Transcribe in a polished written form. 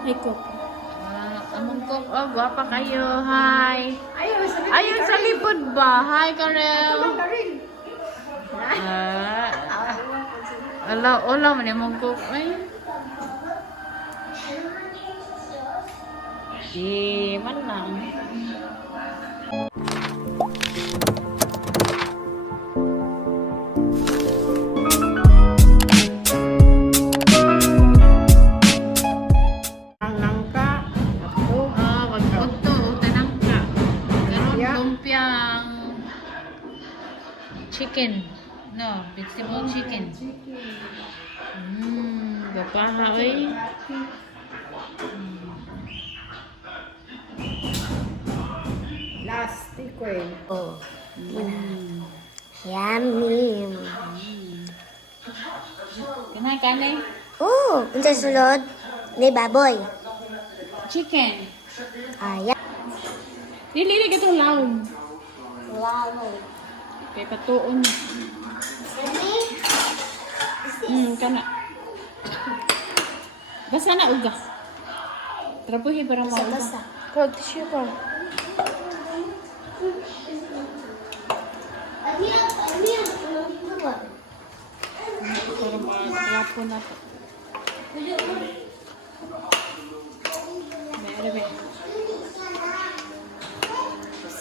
Ay ko. Among ko, oh, guwapa kayo. Hi. Ayun sa likod ba? Hi, Karel. Ala man yung cook. Ay. Di man lang. Lumpiang chicken. No, vegetable chicken. Gapaha oy. Last eh. Oh. Yummy. Kanay kanay. Oh, unsa sulod? Ni baboy. Chicken. Yeah. Dili gatong lawom. Wow. Kay patuon. Kana. Basa na uga. Trapuhi para mo. Basa. Kod tissue pa. Para ma-trapo na to. Bere be.